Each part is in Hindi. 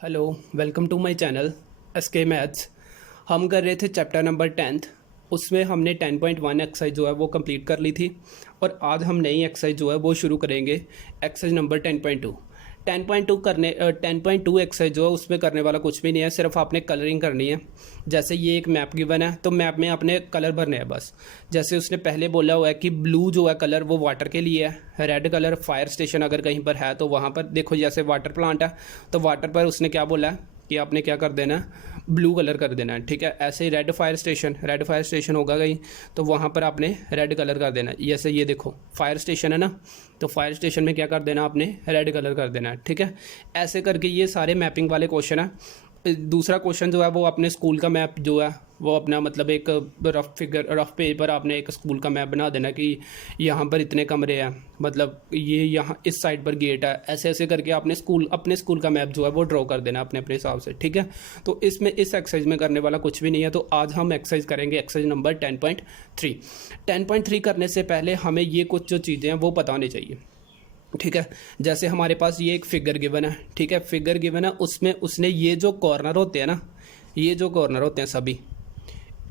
Hello, welcome to my channel SK maths. हम कर रहे थे चैप्टर नंबर 10th। उसमें हमने 10.1 एक्सरसाइज जो है वो कंप्लीट कर ली थी और आज हम नई एक्सरसाइज जो है वो शुरू करेंगे, एक्सरसाइज नंबर 10.2। 10.2 एक्सरसाइज जो है उसमें करने वाला कुछ भी नहीं है, सिर्फ आपने कलरिंग करनी है। जैसे ये एक मैप गिवन है तो मैप में आपने कलर भरने हैं बस। जैसे उसने पहले बोला हुआ है कि ब्लू जो है कलर वो वाटर के लिए है, रेड कलर फायर स्टेशन अगर कहीं पर है तो वहाँ पर देखो, जैसे वाटर प्लांट है तो वाटर पर उसने क्या बोला है कि आपने क्या कर देना है, ब्लू कलर कर देना है। ठीक है, ऐसे ही रेड फायर स्टेशन होगा कहीं तो वहाँ पर आपने रेड कलर कर देना है। जैसे ये देखो फायर स्टेशन है ना, तो फायर स्टेशन में क्या कर देना, आपने रेड कलर कर देना है। ठीक है, ऐसे करके ये सारे मैपिंग वाले क्वेश्चन है। दूसरा क्वेश्चन जो है वो अपने स्कूल का मैप जो है वो अपना मतलब एक रफ पेज पर आपने एक स्कूल का मैप बना देना कि यहाँ पर इतने कमरे हैं, मतलब ये यहाँ इस साइड पर गेट है, ऐसे ऐसे करके आपने अपने स्कूल का मैप जो है वो ड्रॉ कर देना अपने अपने हिसाब से। ठीक है, तो इसमें इस एक्सरसाइज में करने वाला कुछ भी नहीं है। तो आज हम एक्सरसाइज करेंगे, एक्सरसाइज नंबर 10.3। 10.3 करने से पहले हमें ये कुछ जो चीज़ें हैं वो पता होनी चाहिए। ठीक है, जैसे हमारे पास ये एक फिगर गिवन है। ठीक है, फिगर गिवन है, उसमें उसने ये जो कॉर्नर होते हैं ना, ये जो कॉर्नर होते हैं सभी,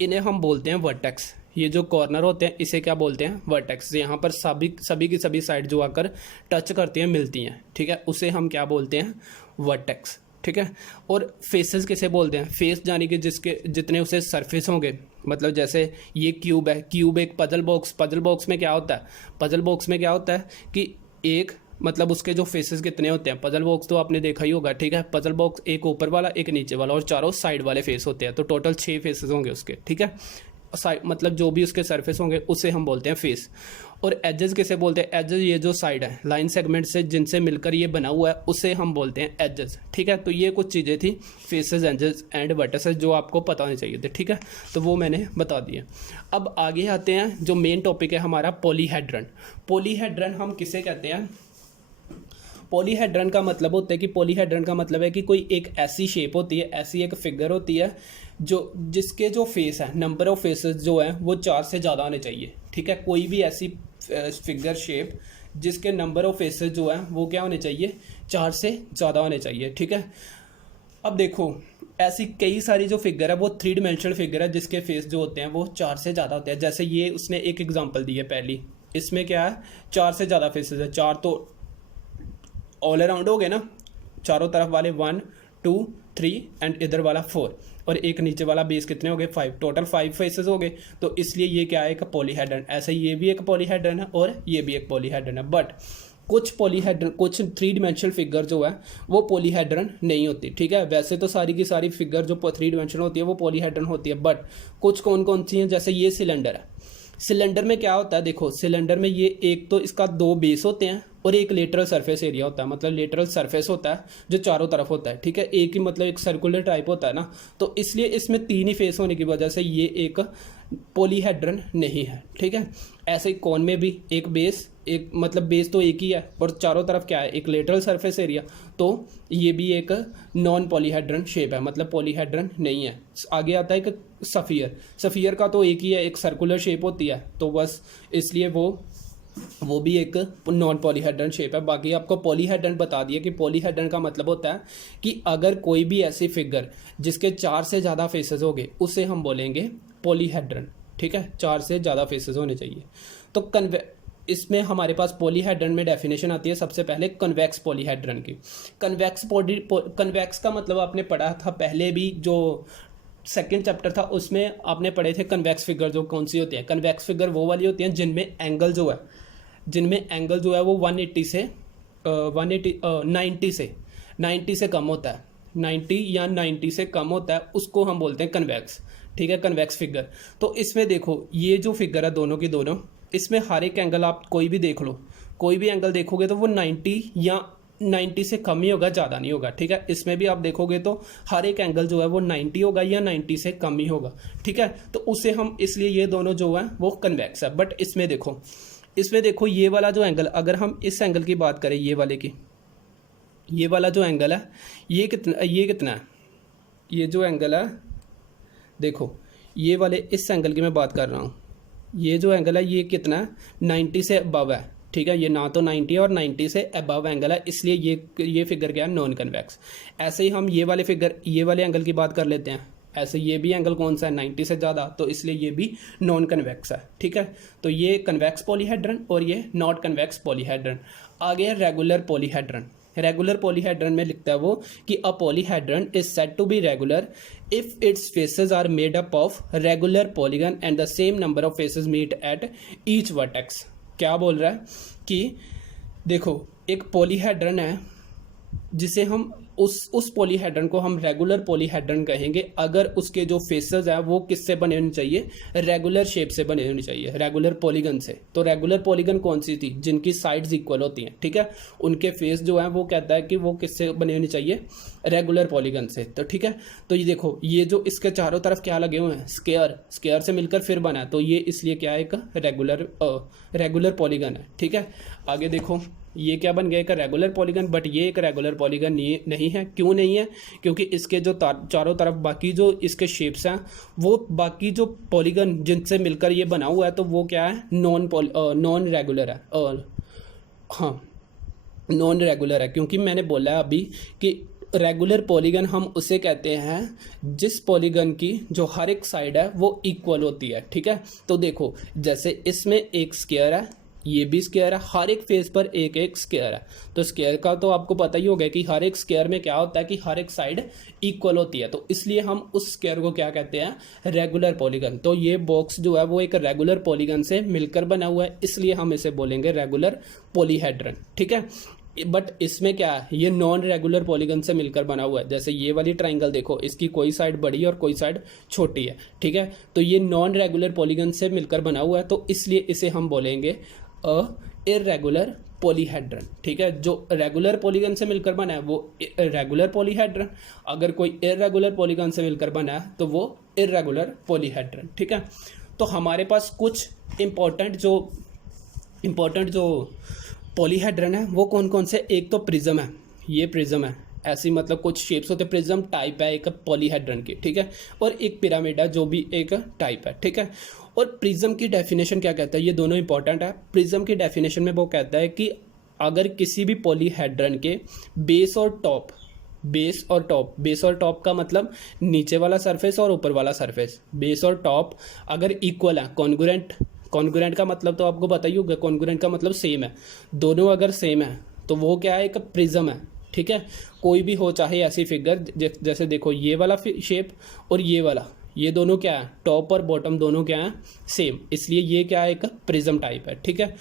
इन्हें हम बोलते हैं वर्टेक्स। ये जो कॉर्नर होते हैं इसे क्या बोलते हैं, वर्टेक्स। यहाँ पर सभी की सभी साइड जो आकर टच करती हैं, मिलती हैं। ठीक है, उसे हम क्या बोलते हैं, वर्टेक्स। ठीक है, और फेसेस किसे बोलते हैं, फेस यानी कि जिसके जितने उसे सरफेस होंगे। मतलब जैसे ये क्यूब है, क्यूब एक पजल बॉक्स में क्या होता है, पजल बॉक्स में क्या होता है कि एक मतलब उसके जो फेसेस कितने होते हैं, पजल बॉक्स तो आपने देखा ही होगा। ठीक है, पजल बॉक्स एक ऊपर वाला एक नीचे वाला और चारों साइड वाले फेस होते हैं, तो टोटल 6 फेसेस होंगे उसके। ठीक है, साइड मतलब जो भी उसके सरफेस होंगे उसे हम बोलते हैं फेस। और एजेस किसे बोलते हैं, एजेस ये जो साइड है लाइन सेगमेंट से जिनसे मिलकर ये बना हुआ है उसे हम बोलते हैं एजेस। ठीक है, तो ये कुछ चीज़ें थी फेसेस, एजेस एंड वर्टिसेस जो आपको पता होने चाहिए थे। ठीक है, तो वो मैंने बता दिया। अब आगे आते हैं, जो मेन टॉपिक है हमारा पॉलीहेड्रन। पॉलीहेड्रन हम किसे कहते हैं, पॉलीहेड्रन का मतलब होता है कि पॉलीहेड्रन का मतलब है कि कोई एक ऐसी शेप होती है, ऐसी एक फिगर होती है जो जिसके जो फेस है, नंबर ऑफ फेसेस जो है वो 4 से ज़्यादा होने चाहिए। ठीक है, कोई भी ऐसी फिगर शेप जिसके नंबर ऑफ फेसेस जो है वो क्या होने चाहिए, 4 से ज़्यादा होने चाहिए। ठीक है, अब देखो ऐसी कई सारी जो फिगर है वो 3 डायमेंशनल फिगर है जिसके फेस जो होते हैं वो 4 से ज़्यादा होते हैं। जैसे ये उसने एक एग्जांपल दी है पहली, इसमें क्या है 4 से ज़्यादा फेसेस है। 4 तो ऑल अराउंड हो गए ना, चारों तरफ वाले 1 2 3 एंड इधर वाला 4 और एक नीचे वाला बेस कितने हो गए 5, टोटल 5 फेसेस हो गए। तो इसलिए ये क्या है, एक पॉलीहेड्रन। ऐसे ये भी एक पॉलीहेड्रन है और ये भी एक पॉलीहेड्रन है। बट कुछ 3 डिमेंशनल फिगर जो है वो पॉलीहेड्रन नहीं होती। ठीक है, वैसे तो सारी की सारी फिगर जो 3 डिमेंशनल होती है वो पॉलीहेड्रन होती है, बट कुछ कौन कौन सी हैं, जैसे ये सिलेंडर है। सिलेंडर में क्या होता है, देखो सिलेंडर में ये एक तो इसका 2 बेस होते हैं और एक लेटरल सरफेस एरिया होता है, मतलब लेटरल सरफेस होता है जो चारों तरफ होता है। ठीक है, एक ही मतलब एक सर्कुलर टाइप होता है ना, तो इसलिए इसमें 3 ही फेस होने की वजह से ये एक पॉलीहेड्रन नहीं है। ठीक है, ऐसे ही कौन में भी एक बेस, एक मतलब बेस तो एक ही है और चारों तरफ क्या है, एक लेटरल सरफेस एरिया, तो ये भी एक नॉन पॉलीहेड्रन शेप है, मतलब पॉलीहेड्रन नहीं है। आगे आता है एक सफियर का तो एक ही है, एक सर्कुलर शेप होती है, तो बस इसलिए वो भी एक नॉन पॉलीहेड्रन शेप है। बाकी आपको पॉलीहेड्रन बता दिया कि पॉलीहेड्रन का मतलब होता है कि अगर कोई भी ऐसी फिगर जिसके 4 से ज़्यादा फेसेस हो गए उसे हम बोलेंगे पॉलीहेड्रन। ठीक है, 4 से ज़्यादा फेसेस होने चाहिए। तो इसमें हमारे पास पॉलीहेड्रन में डेफिनेशन आती है सबसे पहले कन्वेक्स पॉलीहेड्रन की। कन्वेक्स का मतलब आपने पढ़ा था पहले भी, जो सेकंड चैप्टर था उसमें आपने पढ़े थे कन्वेक्स फिगर जो कौन सी होती है। कन्वेक्स फिगर वो वाली होती हैं जिनमें एंगल जो है वो 180 से 90 से कम होता है, 90 या 90 से कम होता है, उसको हम बोलते हैं कन्वेक्स। ठीक है, कन्वेक्स फिगर। तो इसमें देखो ये जो फिगर है दोनों की दोनों, इसमें हर एक एंगल आप कोई भी देख लो, कोई भी एंगल देखोगे तो वो 90 या 90 से कम ही होगा, ज़्यादा नहीं होगा। ठीक है, इसमें भी आप देखोगे तो हर एक एंगल जो है वो 90 होगा या 90 से कम ही होगा। ठीक है, तो उसे हम इसलिए ये दोनों जो है वो कन्वेक्स है। बट इसमें देखो ये वाला जो एंगल, अगर हम इस एंगल की बात करें, ये वाले की, ये वाला जो एंगल है ये कितना है, ये जो एंगल है देखो, ये वाले इस एंगल की मैं बात कर रहा हूँ, ये जो एंगल है ये कितना है, 90 से अबव है। ठीक है, ये ना तो 90 और 90 से अबव एंगल है, इसलिए ये फिगर क्या है, नॉन कन्वेक्स। ऐसे ही हम ये वाले फिगर, ये वाले एंगल की बात कर लेते हैं। ऐसे ये भी एंगल कौन सा है, 90 से ज़्यादा, तो इसलिए ये भी नॉन कन्वेक्स है। ठीक है, तो ये कन्वेक्स पॉलीहेड्रन और ये नॉट कन्वेक्स पॉलीहेड्रन। आगे रेगुलर पॉलीहेड्रन। रेगुलर पॉलीहेड्रन में लिखता है वो कि a polyhedron is said to be regular if its faces are made up of regular polygon and the same number of faces meet at each vertex. क्या बोल रहा है कि देखो, एक पॉलीहेड्रन है जिसे हम उस पॉलीहेड्रन को हम रेगुलर पॉलीहेड्रन कहेंगे अगर उसके जो फेसेस है वो किससे बने होने चाहिए, रेगुलर शेप से बने होने चाहिए, रेगुलर पॉलीगन से। तो रेगुलर पॉलीगन कौन सी थी, जिनकी साइड्स इक्वल होती हैं। ठीक है, उनके फेस जो है वो कहता है कि वो किससे बने होने चाहिए, रेगुलर पॉलीगन से। तो ठीक है, तो ये देखो, ये जो इसके चारों तरफ क्या लगे हुए हैं, स्क्वायर से मिलकर फिर बना है, तो ये इसलिए क्या है, एक रेगुलर पॉलीगन है। ठीक है, आगे देखो, ये क्या बन गया, एक रेगुलर पॉलीगन, बट ये एक रेगुलर पॉलीगन नहीं है। क्यों नहीं है, क्योंकि इसके जो चारों तरफ बाकी जो इसके शेप्स हैं वो बाकी जो पॉलीगन जिनसे मिलकर ये बना हुआ है, तो वो क्या है, नॉन रेगुलर है। और हाँ, नॉन रेगुलर है, क्योंकि मैंने बोला है अभी कि रेगुलर पॉलीगन हम उसे कहते हैं जिस पॉलीगन की जो हर एक साइड है वो इक्वल होती है। ठीक है, तो देखो, जैसे इसमें एक स्क्वायर है, ये भी स्क्वायर है, हर एक फेस पर एक एक स्क्वायर है। तो स्क्वायर का तो आपको पता ही होगा कि हर एक स्क्वायर में क्या होता है कि हर एक साइड इक्वल होती है, तो इसलिए हम उस स्क्वायर को क्या कहते हैं, रेगुलर पॉलीगन। तो ये बॉक्स जो है वो एक रेगुलर पॉलीगन से मिलकर बना हुआ है, इसलिए हम इसे बोलेंगे रेगुलर पॉलीहेड्रन। ठीक है, बट इसमें क्या है, ये नॉन रेगुलर पॉलीगन से मिलकर बना हुआ है। जैसे ये वाली ट्राइंगल देखो, इसकी कोई साइड बड़ी और कोई साइड छोटी है। ठीक है, तो ये नॉन रेगुलर पॉलीगन से मिलकर बना हुआ है, तो इसलिए इसे हम बोलेंगे इर्रेगुलर पॉलीहेड्रन। ठीक है, जो रेगुलर पॉलीगन से मिलकर बना है वो रेगुलर पॉलीहेड्रन, अगर कोई इर्रेगुलर पॉलीगन से मिलकर बना है तो वो इर्रेगुलर पॉलीहेड्रन। ठीक है, तो हमारे पास कुछ इंपॉर्टेंट जो पॉलीहेड्रन है वो कौन कौन से, एक तो प्रिज्म है, ये प्रिज्म है, ऐसी मतलब कुछ शेप्स होते हैं, प्रिज्म टाइप है एक पॉलीहेड्रन की। ठीक है, और एक पिरामिड है जो भी एक टाइप है। ठीक है, और प्रिज्म की डेफिनेशन क्या कहता है, ये दोनों इंपॉर्टेंट है। प्रिज्म की डेफिनेशन में वो कहता है कि अगर किसी भी पॉलीहेड्रन के बेस और टॉप का मतलब नीचे वाला सरफेस और ऊपर वाला सरफेस, बेस और टॉप अगर इक्वल है, कॉन्ग्रुएंट का मतलब तो आपको पता ही होगा, कॉन्ग्रुएंट का मतलब सेम है, दोनों अगर सेम है तो वो क्या है, एक प्रिज्म है। ठीक है, कोई भी हो, चाहे ऐसी फिगर जैसे देखो ये वाला शेप और ये वाला, ये दोनों क्या है, टॉप और बॉटम दोनों क्या है, सेम, इसलिए ये क्या है, एक प्रिज्म टाइप है। ठीक है,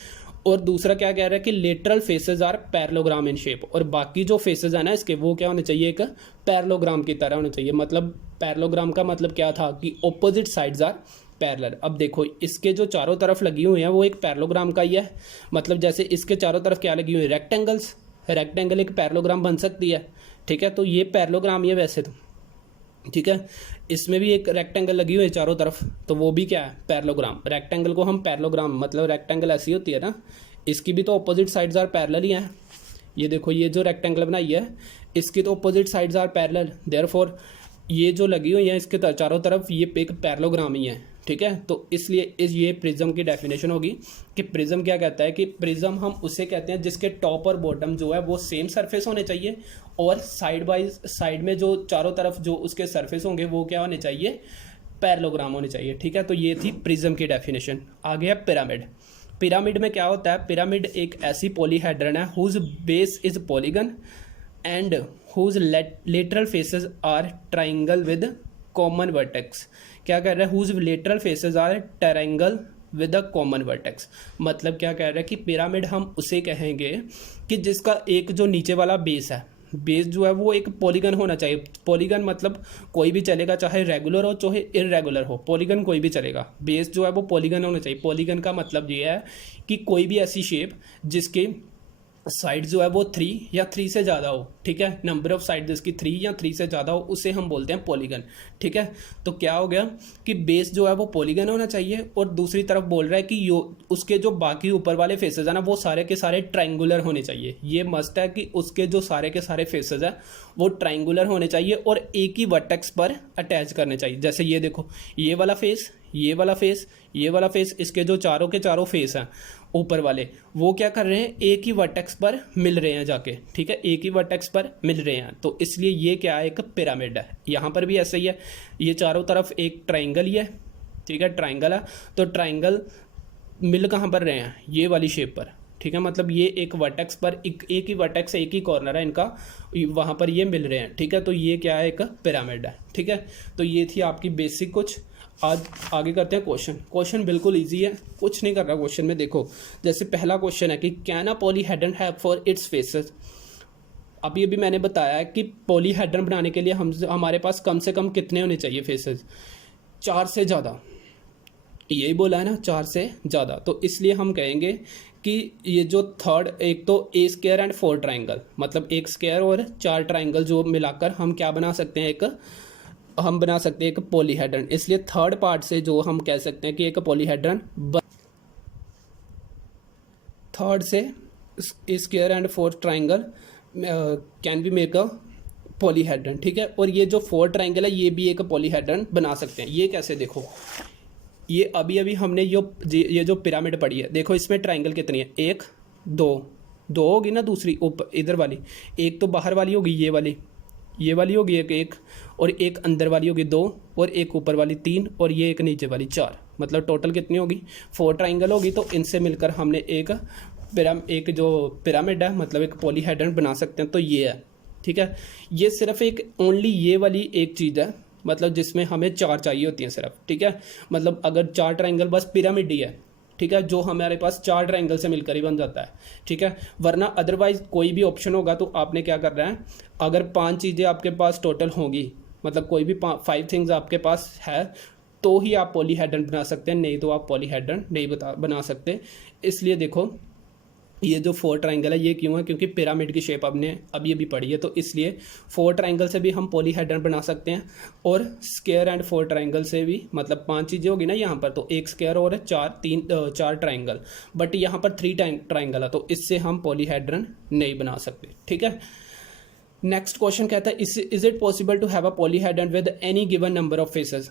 और दूसरा क्या कह रहा है कि lateral faces are parallelogram in shape, और बाकी जो फेसेस है ना इसके, वो क्या होने चाहिए, एक पैरेललोग्राम की तरह होने चाहिए। मतलब पैरेललोग्राम का मतलब क्या था कि ऑपोजिट साइड्स आर पैरेलल। अब देखो, इसके जो चारों तरफ लगी हुई है वो एक पैरेललोग्राम का ही है, मतलब जैसे इसके चारों तरफ क्या लगी हुई है, रेक्टेंगल एक पैरेललोग्राम बन सकती है। ठीक है, तो ये पैरेललोग्राम ही है वैसे तो। ठीक है, इसमें भी एक रेक्टेंगल लगी हुई है चारों तरफ, तो वो भी क्या है, पैरेललोग्राम। रेक्टेंगल को हम पैरेललोग्राम, मतलब रेक्टेंगल ऐसी होती है ना, इसकी भी तो ऑपोजिट साइड्स आर पैरेलल ही हैं। ये देखो, ये जो रेक्टेंगल बनाई है इसकी तो opposite sides are parallel, therefore ये जो लगी हुई है इसके चारों तरफ, ये एक पैरेललोग्राम ही है। ठीक है, तो इसलिए ये प्रिज्म की डेफिनेशन होगी कि प्रिज्म क्या कहता है कि प्रिज्म हम उसे कहते हैं जिसके टॉप और बॉटम जो है वो सेम सरफेस होने चाहिए, और साइड में जो चारों तरफ जो उसके सरफेस होंगे वो क्या होने चाहिए, पैरेललोग्राम होने चाहिए। ठीक है, तो ये थी प्रिज्म की डेफिनेशन। आ गया पिरामिड। पिरामिड में क्या होता है, पिरामिड एक ऐसी पॉलीहेड्रन है whose base is polygon and whose lateral faces are triangle with common vertex. क्या कह रहा है, whose lateral faces are triangle with a common vertex. मतलब क्या कह रहा है कि पिरामिड हम उसे कहेंगे कि जिसका एक जो नीचे वाला बेस है, बेस जो है वो एक पॉलीगन होना चाहिए। पॉलीगन मतलब कोई भी चलेगा, चाहे रेगुलर हो चाहे इररेगुलर हो, पॉलीगन कोई भी चलेगा, बेस जो है वो पॉलीगन होना चाहिए। पॉलीगन का मतलब ये है कि कोई भी ऐसी शेप जिसके साइड जो है वो 3 या 3 से ज़्यादा हो। ठीक है, नंबर ऑफ साइड जिसकी 3 या 3 से ज़्यादा हो उसे हम बोलते हैं पॉलीगन। ठीक है, तो क्या हो गया कि बेस जो है वो पॉलीगन होना चाहिए, और दूसरी तरफ बोल रहा है कि उसके जो बाकी ऊपर वाले फेसेस है ना वो सारे के सारे ट्राइंगुलर होने चाहिए। ये मस्ट है कि उसके जो सारे के सारे फेसेस है वो ट्राइंगुलर होने चाहिए और एक ही वर्टेक्स पर अटैच करने चाहिए। जैसे ये देखो, ये वाला फेस, ये वाला फेस, ये वाला फेस, इसके जो चारों के चारों फेस हैं ऊपर वाले वो क्या कर रहे हैं, एक ही वर्टेक्स पर मिल रहे हैं जाके, ठीक है, एक ही वर्टेक्स पर मिल रहे हैं, तो इसलिए ये क्या है, एक पिरामिड है। यहाँ पर भी ऐसा ही है, ये चारों तरफ एक ट्राइंगल ही है, ठीक है, ट्राइंगल है, तो ट्राइंगल मिल कहाँ पर रहे हैं, ये वाली शेप पर, ठीक है, मतलब ये एक वर्टेक्स पर एक ही वर्टेक्स, एक ही कॉर्नर है इनका, वहाँ पर ये मिल रहे हैं, ठीक है, तो ये क्या है, एक पिरामिड है, ठीक है। तो ये थी आपकी बेसिक कुछ। आज आगे करते हैं क्वेश्चन बिल्कुल इजी है, कुछ नहीं कर रहा क्वेश्चन में। देखो जैसे पहला क्वेश्चन है कि can a polyhedron have for its faces. अभी मैंने बताया कि पॉलीहेड्रन बनाने के लिए हमारे पास कम से कम कितने होने चाहिए फेसेस, 4 से ज़्यादा, यही बोला है ना, 4 से ज़्यादा। तो इसलिए हम कहेंगे कि ये जो थर्ड, एक तो ए स्क्वायर एंड 4 ट्राइंगल, मतलब एक स्क्वायर और 4 ट्राइंगल जो मिलाकर हम क्या बना सकते हैं, हम बना सकते हैं एक पॉलीहेड्रन। इसलिए थर्ड पार्ट से जो हम कह सकते हैं कि एक पॉलीहेड्रन, थर्ड से a square and 4 triangle can be make a polyhedron, ठीक है। और ये जो 4 ट्राइंगल है ये भी एक पॉलीहेड्रन बना सकते हैं। ये कैसे, देखो ये अभी हमने ये जो पिरामिड पढ़ी है, देखो इसमें ट्राइंगल कितनी है, 1 2 होगी ना, दूसरी ऊपर इधर वाली, एक तो बाहर वाली होगी ये वाली होगी एक, और एक अंदर वाली होगी 2, और एक ऊपर वाली 3, और ये एक नीचे वाली 4, मतलब टोटल कितनी होगी, 4 ट्राइंगल होगी। तो इनसे मिलकर हमने एक जो पिरामिड है, मतलब एक पॉलीहेड्रन बना सकते हैं। तो ये है, ठीक है। ये सिर्फ एक ओनली ये वाली एक चीज़ है, मतलब जिसमें हमें 4 चाहिए होती हैं सिर्फ, ठीक है। मतलब अगर 4 ट्राइंगल बस पिरामिड ही है, ठीक है, जो हमारे पास 4 ट्राइंगल से मिलकर ही बन जाता है, ठीक है। वरना अदरवाइज कोई भी ऑप्शन होगा तो आपने क्या करना है, अगर 5 चीज़ें आपके पास टोटल होंगी, मतलब कोई भी 5 थिंग्स आपके पास है, तो ही आप पॉलीहेड्रन बना सकते हैं, नहीं तो आप पॉलीहेड्रन नहीं बना सकते। इसलिए देखो ये जो 4 ट्राइंगल है ये क्यों है, क्योंकि पिरामिड की शेप आपने अभी पढ़ी है, तो इसलिए 4 ट्राइंगल से भी हम पॉलीहेड्रन बना सकते हैं, और स्क्वायर एंड 4 ट्राइंगल से भी, मतलब 5 चीज़ें होगी ना यहाँ पर, तो एक स्क्वायर और 4 ट्राइंगल, बट यहाँ पर 3 ट्राइंगल है, तो इससे हम पॉलीहेड्रन नहीं बना सकते, ठीक है। नेक्स्ट क्वेश्चन कहता है is it possible to have a polyhedron with any given number of faces.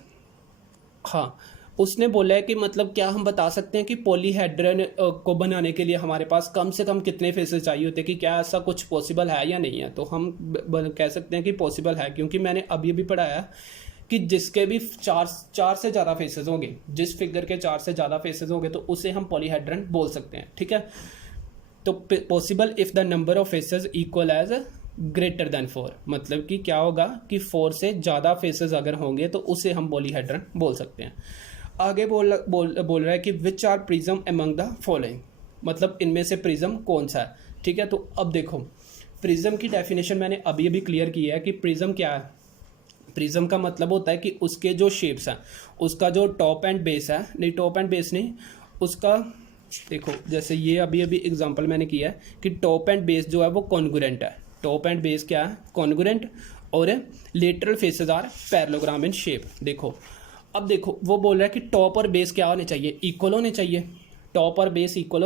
हाँ, उसने बोला है कि मतलब क्या हम बता सकते हैं कि पॉलीहेड्रन को बनाने के लिए हमारे पास कम से कम कितने फेसेस चाहिए होते हैं, कि क्या ऐसा कुछ पॉसिबल है या नहीं है। तो हम कह सकते हैं कि पॉसिबल है, क्योंकि मैंने अभी पढ़ाया कि जिसके भी 4 से ज़्यादा फेसेस होंगे, जिस फिगर के 4 से ज़्यादा फेसेस होंगे, तो उसे हम पॉलीहेड्रन बोल सकते हैं, ठीक है। तो possible if the number of faces equal as greater than 4, मतलब कि क्या होगा कि 4 से ज़्यादा फेसेस अगर होंगे तो उसे हम पॉलीहेड्रन बोल सकते हैं। आगे बोल रहा है कि which are prism among the following, मतलब इनमें से प्रिज्म कौन सा है, ठीक है। तो अब देखो प्रिज्म की डेफिनेशन मैंने अभी क्लियर की है कि प्रिज्म क्या है। प्रिज्म का मतलब होता है कि उसके जो शेप्स हैं, उसका जो टॉप एंड बेस है, नहीं टॉप एंड बेस नहीं, उसका देखो जैसे ये अभी एग्जांपल मैंने किया है कि टॉप एंड बेस जो है वो कॉन्ग्रुएंट है। टॉप एंड बेस क्या है, कॉन्ग्रुएंट, और lateral faces are parallelogram in shape. देखो अब देखो वो बोल रहा है कि टॉप और बेस क्या होने चाहिए, इक्वल होने चाहिए, टॉप और बेस इक्वल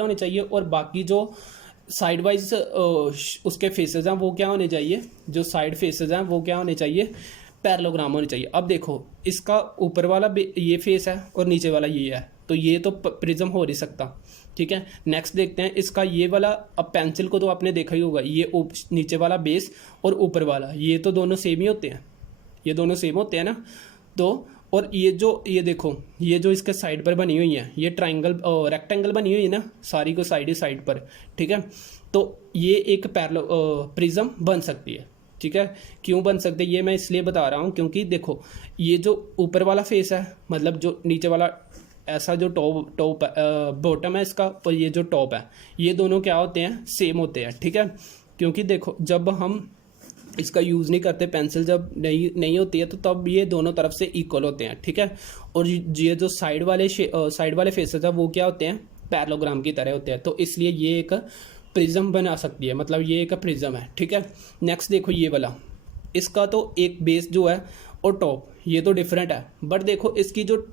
होने चाहिए, और बाकी जो साइड वाइज उसके फेसेस हैं वो क्या होने चाहिए, जो साइड फेसेस हैं वो क्या होने चाहिए, पैरेललोग्राम होने चाहिए। अब देखो इसका ऊपर वाला ये फेस है और नीचे वाला ये है, तो ये तो प्रिज्म हो नहीं सकता, ठीक है। नेक्स्ट देखते हैं इसका ये वाला, अब पेंसिल को तो आपने देखा ही होगा, ये नीचे वाला बेस और ऊपर वाला ये तो दोनों सेम ही होते हैं, ये दोनों सेम होते हैं ना। तो और ये देखो ये जो इसके साइड पर बनी हुई है, ये ट्राइंगल रेक्टेंगल बनी हुई है ना, सारी को साइड ही साइड पर, ठीक है। तो ये एक प्रिज्म बन सकती है, ठीक है। क्यों बन सकते ये मैं इसलिए बता रहा हूँ क्योंकि देखो ये जो ऊपर वाला फेस है, मतलब जो नीचे वाला ऐसा जो टॉप बॉटम है इसका, और ये जो टॉप है, ये दोनों क्या होते हैं, सेम होते हैं, ठीक है। क्योंकि देखो जब हम इसका यूज़ नहीं करते, पेंसिल जब नहीं होती है, तो तब ये दोनों तरफ से इक्वल होते हैं, ठीक है। और ये जो साइड वाले फेसेस है वो क्या होते हैं, पैरेललोग्राम की तरह होते हैं, तो इसलिए ये एक प्रिज्म बना सकती है, मतलब ये एक प्रिज्म है, ठीक है। नेक्स्ट देखो ये वाला, इसका तो एक बेस जो है और टॉप ये तो डिफरेंट है, बट देखो इसकी जो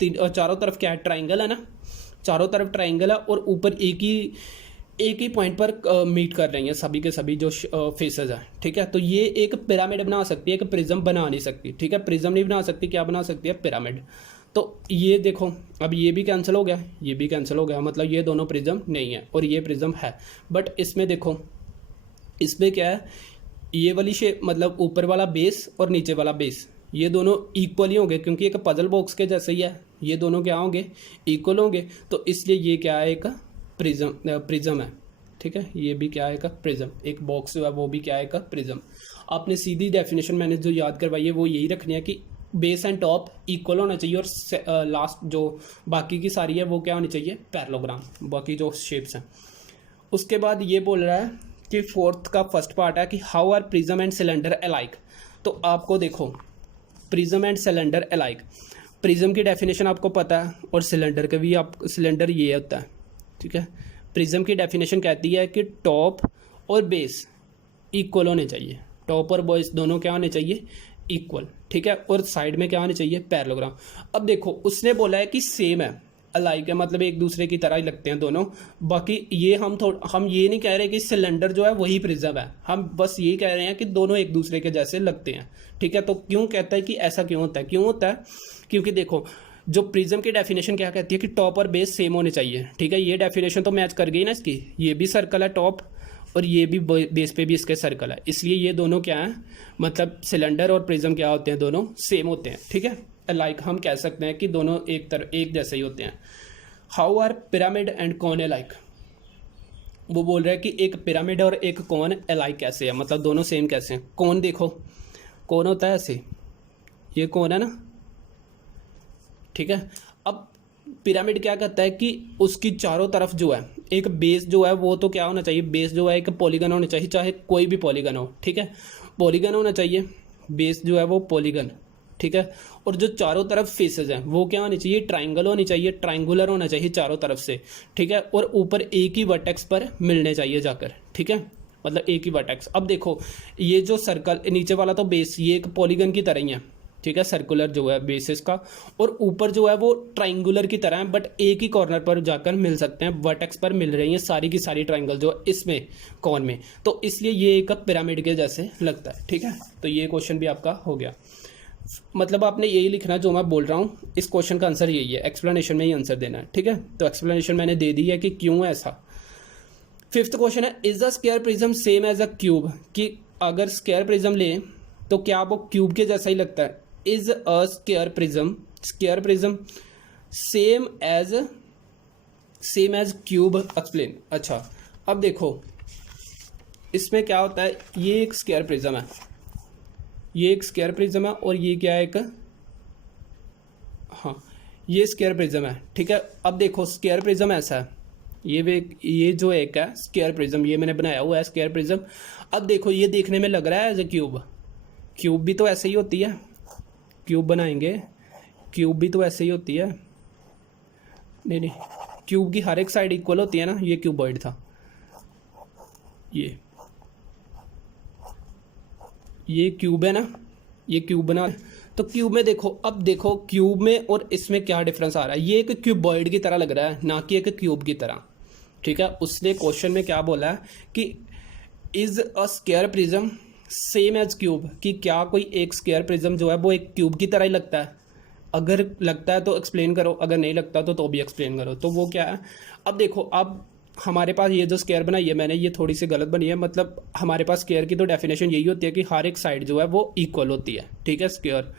चारों तरफ क्या है, ट्राइंगल है ना, चारों तरफ ट्राइंगल है, और ऊपर एक ही पॉइंट पर मीट कर रही हैं सभी के सभी जो फेसेस हैं, ठीक है। तो ये एक पिरामिड बना सकती है, एक प्रिज्म बना नहीं सकती, ठीक है। प्रिज्म नहीं बना सकती, क्या बना सकती है, पिरामिड। तो ये देखो अब ये भी कैंसिल हो गया, ये भी कैंसिल हो गया, मतलब ये दोनों प्रिज्म नहीं है और ये प्रिज्म है। बट इसमें देखो, इसमें क्या है, ये वाली शेप मतलब ऊपर वाला बेस और नीचे वाला बेस ये दोनों इक्वल ही होंगे, क्योंकि एक पजल बॉक्स के जैसे ही है, ये दोनों क्या होंगे, इक्वल होंगे। तो इसलिए ये क्या है, एक प्रिज्म है। ठीक है, ये भी क्या है, एक प्रिज्म, एक बॉक्स जो है वो भी क्या है, एक प्रिज्म। आपने सीधी डेफिनेशन मैंने जो याद करवाई है वो यही रखनी है कि बेस एंड टॉप इक्वल होना चाहिए, और लास्ट जो बाकी की सारी है वो क्या होनी चाहिए, पैरेललोग्राम, बाकी जो शेप्स हैं। उसके बाद ये बोल रहा है कि फोर्थ का फर्स्ट पार्ट है कि how are prism and cylinder alike. तो आपको देखो, prism and cylinder alike, prism की डेफिनेशन आपको पता है और सिलेंडर का भी, आप सिलेंडर ये होता है। ठीक है, प्रिज्म की डेफिनेशन कहती है कि टॉप और बेस इक्वल होने चाहिए, टॉप और बेस दोनों क्या होने चाहिए, इक्वल। ठीक है, और साइड में क्या होने चाहिए, पैरेललोग्राम। अब देखो उसने बोला है कि सेम है, अलाइक है, मतलब एक दूसरे की तरह ही लगते हैं दोनों। बाकी ये हम ये नहीं कह रहे कि सिलेंडर जो है वही प्रिज्म है, हम बस ये कह रहे हैं कि दोनों एक दूसरे के जैसे लगते हैं। ठीक है, तो क्यों कहता है कि ऐसा क्यों होता है, क्यों होता है, क्योंकि देखो जो प्रिज्म की डेफिनेशन क्या कहती है कि टॉप और बेस सेम होने चाहिए। ठीक है, ये डेफिनेशन तो मैच कर गई ना इसकी, ये भी सर्कल है टॉप और ये भी बेस पे भी इसके सर्कल है, इसलिए ये दोनों क्या हैं, मतलब सिलेंडर और प्रिज्म क्या होते हैं, दोनों सेम होते हैं। ठीक है, अलाइक हम कह सकते हैं कि दोनों एक जैसे ही होते हैं। How are pyramid and cone alike, वो बोल रहा है कि एक पिरामिड और एक कॉन अलाइक कैसे है, मतलब दोनों सेम कैसे हैं। कॉन देखो, कॉन होता है ऐसे, ये कॉन है ना। ठीक है, अब पिरामिड क्या कहता है कि उसकी चारों तरफ जो है एक बेस जो है वो तो क्या होना चाहिए, बेस जो है एक पॉलीगन होना चाहिए, चाहे कोई भी पॉलीगन हो। ठीक है, पॉलीगन होना चाहिए, बेस जो है वो पॉलीगन। ठीक है, और जो चारों तरफ फेसेस हैं वो क्या होनी चाहिए, ट्राइंगल होनी चाहिए, ट्राइंगुलर होना चाहिए चारों तरफ से। ठीक है, और ऊपर एक ही वर्टेक्स पर मिलने चाहिए जाकर। ठीक है, मतलब एक ही वर्टेक्स। अब देखो ये जो सर्कल नीचे वाला तो बेस ये एक पॉलीगन की तरह ही है। ठीक है, सर्कुलर जो है बेसिस का, और ऊपर जो है वो ट्राइंगुलर की तरह है, बट एक ही कॉर्नर पर जाकर मिल सकते हैं, वर्टेक्स पर मिल रही हैं सारी की सारी ट्राइंगल जो इसमें कॉन में, तो इसलिए ये एक पिरामिड के जैसे लगता है। ठीक है, तो ये क्वेश्चन भी आपका हो गया। मतलब आपने यही लिखना जो मैं बोल रहा हूँ, इस क्वेश्चन का आंसर यही है, एक्सप्लेनेशन में ही आंसर देना है। ठीक है, तो एक्सप्लेनेशन मैंने दे दी है कि क्यों ऐसा। फिफ्थ क्वेश्चन है, is the square prism same as a cube, कि अगर स्क्वायर प्रिज्म लें तो क्या वो क्यूब के जैसा ही लगता है। Is a square prism same as cube, explain. अच्छा, अब देखो इसमें क्या होता है, ये एक स्क्वायर प्रिज्म है, ये एक स्क्वायर प्रिज्म है, और ये क्या है, एक, हाँ ये स्क्वायर प्रिज्म है। ठीक है, अब देखो स्क्वायर प्रिज्म ऐसा है, ये जो एक है स्क्वायर प्रिज्म, ये मैंने बनाया हुआ है स्क्वायर प्रिज्म। अब देखो ये देखने में लग रहा है एज ए क्यूब, क्यूब भी तो ऐसे ही होती है, क्यूब बनाएंगे, क्यूब भी तो ऐसे ही होती है, नहीं क्यूब की हर एक साइड इक्वल होती है ना, ये क्यूबॉइड था, ये क्यूब है ना, ये क्यूब बना। तो क्यूब में देखो, अब देखो क्यूब में और इसमें क्या डिफरेंस आ रहा है, ये एक क्यूबॉइड की तरह लग रहा है ना कि एक क्यूब की तरह। ठीक है, उसने क्वेश्चन में क्या बोला है कि is a square prism same as cube, कि क्या कोई एक स्क्वायर प्रिज्म जो है वो एक क्यूब की तरह ही लगता है, अगर लगता है तो एक्सप्लेन करो, अगर नहीं लगता तो भी एक्सप्लेन करो। तो वो क्या है, अब देखो अब हमारे पास ये जो स्क्वायर बनाई है मैंने, ये थोड़ी सी गलत बनी है, मतलब हमारे पास स्क्वायर की तो डेफिनेशन यही होती है कि हर एक साइड जो है वो इक्वल होती है। ठीक है, स्क्वायर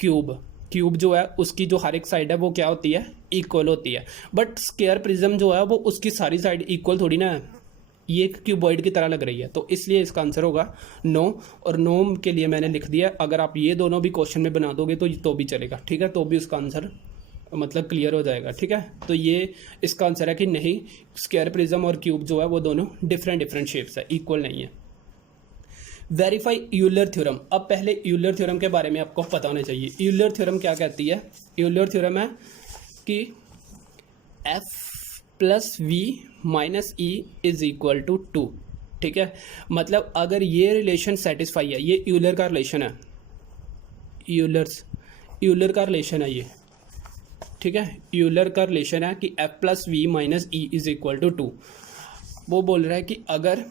क्यूब जो है उसकी जो हर एक साइड है वो क्या होती है, इक्वल होती है, बट स्क्वायर प्रिज्म जो है वो उसकी सारी साइड इक्वल थोड़ी ना है, ये एक क्यूबॉइड की तरह लग रही है, तो इसलिए इसका आंसर होगा नो। और नो के लिए मैंने लिख दिया, अगर आप ये दोनों भी क्वेश्चन में बना दोगे तो भी चलेगा। ठीक है, तो भी उसका आंसर मतलब क्लियर हो जाएगा। ठीक है, तो ये इसका आंसर है कि नहीं, स्क्वायर प्रिज्म और क्यूब जो है वो दोनों डिफरेंट शेप्स है, इक्वल नहीं है। Verify Euler theorem. अब पहले यूलर थ्योरम के बारे में आपको पता होना चाहिए। यूलर थ्योरम क्या कहती है, यूलर थ्योरम है कि F plus V minus E is equal to 2। ठीक है, मतलब अगर ये रिलेशन सेटिस्फाई है, ये यूलर का रिलेशन है, यूलर का रिलेशन है ये। ठीक है, यूलर का रिलेशन है कि F plus V minus E is equal to 2। वो बोल रहा है कि अगर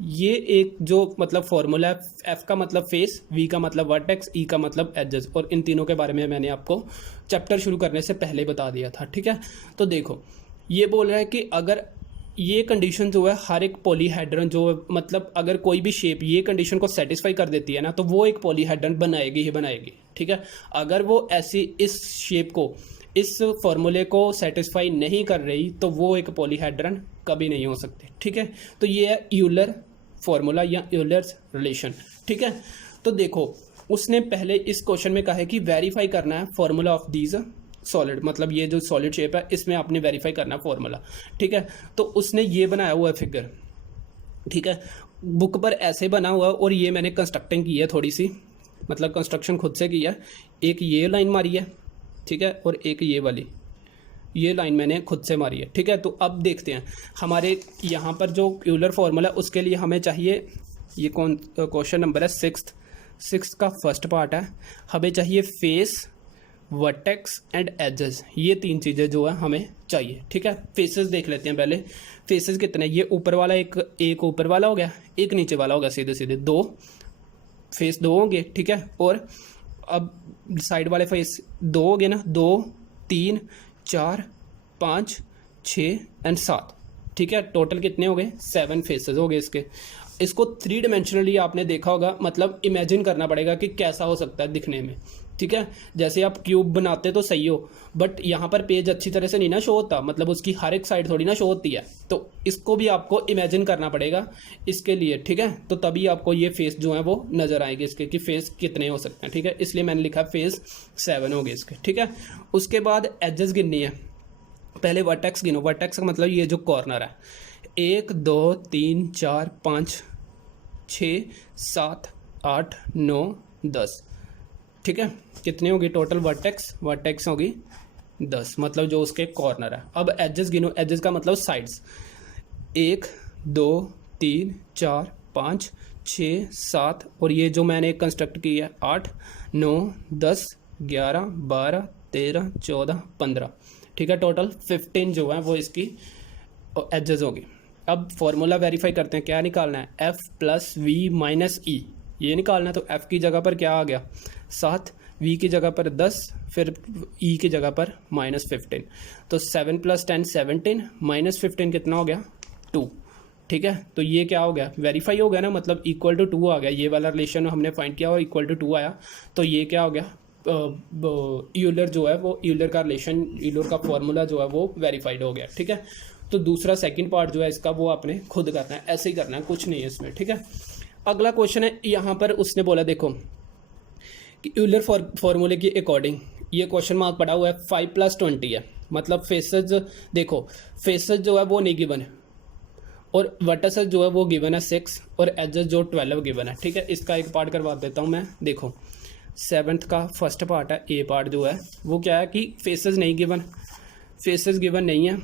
ये एक जो मतलब फॉर्मूला है, एफ का मतलब फेस, वी का मतलब वर्टेक्स, ई का मतलब एजेस, और इन तीनों के बारे में मैंने आपको चैप्टर शुरू करने से पहले बता दिया था, ठीक है। तो देखो ये बोल रहा है कि अगर ये कंडीशन जो है हर एक पॉलीहेड्रन जो मतलब अगर कोई भी शेप ये कंडीशन को सेटिस्फाई कर देती है ना, तो वो एक पॉलीहेड्रन बनाएगी ही बनाएगी, ठीक है। अगर वो ऐसी इस शेप को, इस फॉर्मूले को सेटिस्फाई नहीं कर रही, तो वो एक पॉलीहेड्रन कभी नहीं हो सकती, ठीक है। तो ये है यूलर फॉर्मूला या यूलर्स रिलेशन, ठीक है। तो देखो उसने पहले इस क्वेश्चन में कहा है कि वेरीफाई करना है फॉर्मूला ऑफ दीज सॉलिड, मतलब ये जो सॉलिड शेप है इसमें आपने वेरीफाई करना है फॉर्मूला, ठीक है। तो उसने ये बनाया हुआ है फिगर, ठीक है, बुक पर ऐसे बना हुआ, और ये मैंने कंस्ट्रक्टिंग की है थोड़ी सी, मतलब कंस्ट्रक्शन खुद से की है। एक ये लाइन मारी है, ठीक है, और एक ये वाली ये लाइन मैंने खुद से मारी है, ठीक है। तो अब देखते हैं हमारे यहाँ पर जो यूलर फॉर्मूला, उसके लिए हमें चाहिए, ये कौन क्वेश्चन नंबर है सिक्स्थ का फर्स्ट पार्ट है, हमें चाहिए फेस, वर्टेक्स एंड एजेस, ये तीन चीज़ें जो है हमें चाहिए, ठीक है। फेसेस देख लेते हैं पहले, फेसेस कितने, ये ऊपर वाला एक ऊपर वाला हो गया, एक नीचे वाला हो गया, सीधे सीधे दो फेस, दो होंगे, ठीक है। और अब साइड वाले फेस दो हो गए ना, 2 3 4 5 6 एंड 7, ठीक है। टोटल कितने हो गए, 7 फेसेस हो गए इसके। इसको 3 डायमेंशनली आपने देखा होगा, मतलब इमेजिन करना पड़ेगा कि कैसा हो सकता है दिखने में, ठीक है। जैसे आप क्यूब बनाते तो सही हो, बट यहाँ पर पेज अच्छी तरह से नहीं ना शो होता, मतलब उसकी हर एक साइड थोड़ी ना शो होती है, तो इसको भी आपको इमेजिन करना पड़ेगा इसके लिए, ठीक है। तो तभी आपको ये फेस जो है वो नज़र आएंगे इसके कि फेस कितने हो सकते हैं, ठीक है। इसलिए मैंने लिखा फेस 7 हो गए इसके, ठीक है। उसके बाद एजेस गिननी है, पहले वर्टेक्स गिनो, वर्टेक्स का मतलब ये जो कॉर्नर है, 1 2 3 4 5 6 7 8 9 10, ठीक है। कितनी होगी टोटल वर्टेक्स होगी 10, मतलब जो उसके कॉर्नर है। अब एजेस गिनो, एजेस का मतलब साइड्स, 1 2 3 4 5 6 7, और ये जो मैंने कंस्ट्रक्ट की है 8 9 10 11 12 13 14 15, ठीक है। टोटल 15 जो है वो इसकी एजेस होगी। अब फॉर्मूला वेरीफाई करते हैं, क्या निकालना है, एफ प्लस वी माइनस ई, ये निकालना है। तो एफ की जगह पर क्या आ गया 7, वी की जगह पर 10, फिर ई की जगह पर -15, तो 7 + 10 17, -15 कितना हो गया 2, ठीक है। तो ये क्या हो गया, वेरीफाई हो गया ना, मतलब इक्वल टू 2 आ गया, ये वाला रिलेशन हमने फाइंड किया और इक्वल टू 2 आया, तो ये क्या हो गया, यूलर जो है वो यूलर का रिलेशन, यूलर का फॉर्मूला जो है वो वेरीफाइड हो गया, ठीक है। तो दूसरा सेकंड पार्ट जो है इसका वो आपने खुद करना है, ऐसे ही करना है, कुछ नहीं है इसमें, ठीक है। अगला क्वेश्चन है, यहाँ पर उसने बोला देखो कि यूलर फॉर्मूले के अकॉर्डिंग, ये क्वेश्चन मार्क पड़ा हुआ है, 5 + 20 है, मतलब फेसेस देखो, फेसेस जो है वो नहीं गिवन है, और वर्टिसेस जो है वो गिवन है 6, और एजेस जो 12 गिवन है, ठीक है। इसका एक पार्ट करवा देता हूँ मैं, देखो 7th का फर्स्ट पार्ट है, ए पार्ट जो है वो क्या है कि फेसेस नहीं गिवन, फेसेस गिवन नहीं है,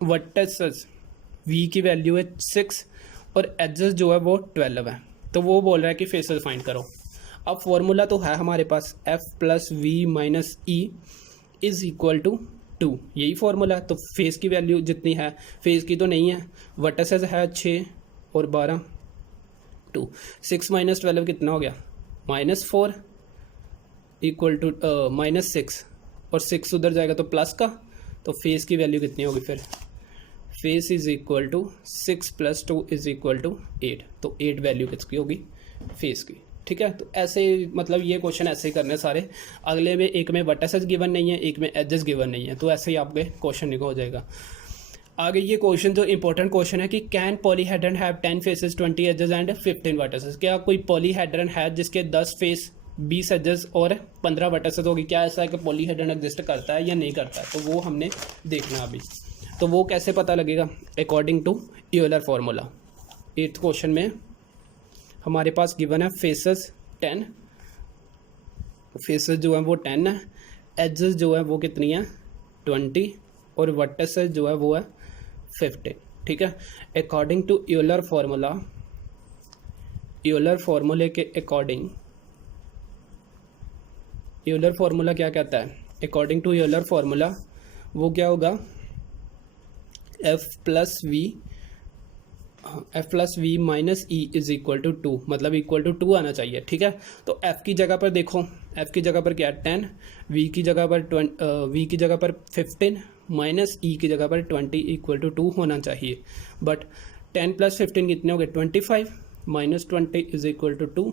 वर्टिसेस वी की वैल्यू है 6, और एजेस जो है वो 12 है, तो वो बोल रहा है कि फेसेस फाइंड करो। अब फॉर्मूला तो है हमारे पास, F plus V minus E is equal to 2, यही फॉर्मूला है। तो फेस की वैल्यू जितनी है, फेस की तो नहीं है, वर्टिसेस है 6 और 12, 2 6 - 12 कितना हो गया -4 इक्वल टू -6, और 6 उधर जाएगा तो प्लस का, तो फेस की वैल्यू कितनी होगी फिर, face is equal to 6 + 2 is equal to 8, तो 8 वैल्यू किसकी होगी, फेस की, ठीक है। तो ऐसे मतलब ये क्वेश्चन ऐसे ही करने सारे, अगले में एक में वर्टिसेस गिवन नहीं है, एक में एजेस गिवन नहीं है, तो ऐसे ही आपके क्वेश्चन निकल हो जाएगा। आगे ये क्वेश्चन जो इंपॉर्टेंट क्वेश्चन है कि can polyhedron have 10 faces 20 edges and 15 vertices, क्या कोई पॉलीहेड्रन है जिसके 10 फेस 20 एजेस और 15 वर्टिसेस होगी, क्या ऐसा है कि पॉलीहेड्रन एग्जिस्ट करता है या नहीं करता है, तो वो हमने देखना अभी। तो वो कैसे पता लगेगा, according to Euler formula. 8th question में हमारे पास गिवन है फेसेस 10, फेसेस जो है वो 10 है, एजेस जो है वो कितनी है 20, और वर्टिसेस जो है वो है 15, ठीक है। According to Euler formula, Euler फार्मूले के अकॉर्डिंग, यूलर फार्मूला क्या कहता है, अकॉर्डिंग टू यूलर फार्मूला वो क्या होगा, F plus V F plus V minus E is equal to 2, मतलब इक्वल टू 2 आना चाहिए, ठीक है। तो एफ़ की जगह पर देखो, एफ़ की जगह पर क्या है 10, वी की जगह पर 15 माइनस ई की जगह पर 20 इक्वल टू 2 होना चाहिए। बट 10 प्लस 15 कितने हो गए 25, माइनस 20 इज इक्वल टू 2,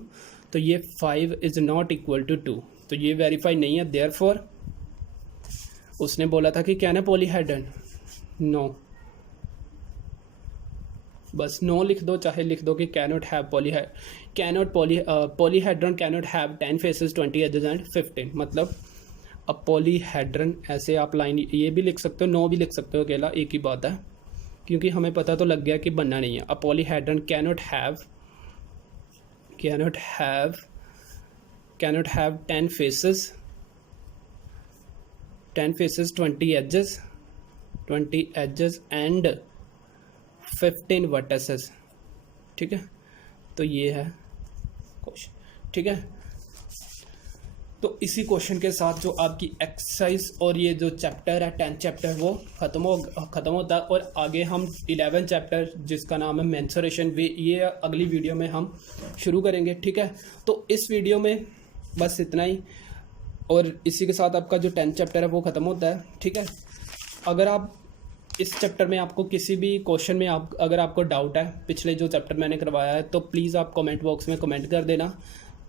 तो ये 5 इज़ नॉट इक्वल टू 2, तो ये वेरीफाई नहीं है। देयरफॉर उसने बोला था कि क्या ना पॉलीहेड्रन, नो, बस नो लिख दो, चाहे लिख दो कि cannot have polyhedron cannot have 10 faces 20 edges and 15, मतलब अ पॉलीहेड्रन, ऐसे आप लाइन ये भी लिख सकते हो, नो भी लिख सकते हो, अकेला एक ही बात है, क्योंकि हमें पता तो लग गया कि बनना नहीं है। A polyhedron cannot have 10 faces 20 edges and 15 vertices, ठीक है। तो ये है क्वेश्चन, ठीक है। तो इसी क्वेश्चन के साथ जो आपकी एक्सरसाइज और ये जो चैप्टर है 10th चैप्टर वो ख़त्म होता है, और आगे हम 11th चैप्टर जिसका नाम है मेंसुरेशन वे, ये अगली वीडियो में हम शुरू करेंगे, ठीक है। तो इस वीडियो में बस इतना ही, और इसी के साथ आपका जो 10th चैप्टर है वो ख़त्म होता है, ठीक है। अगर आप इस चैप्टर में आपको किसी भी क्वेश्चन में अगर आपको डाउट है पिछले जो चैप्टर मैंने करवाया है, तो प्लीज़ आप कमेंट बॉक्स में कमेंट कर देना,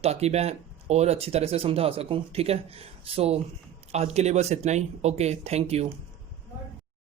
ताकि मैं और अच्छी तरह से समझा सकूं, ठीक है। सो आज के लिए बस इतना ही। Okay, thank you.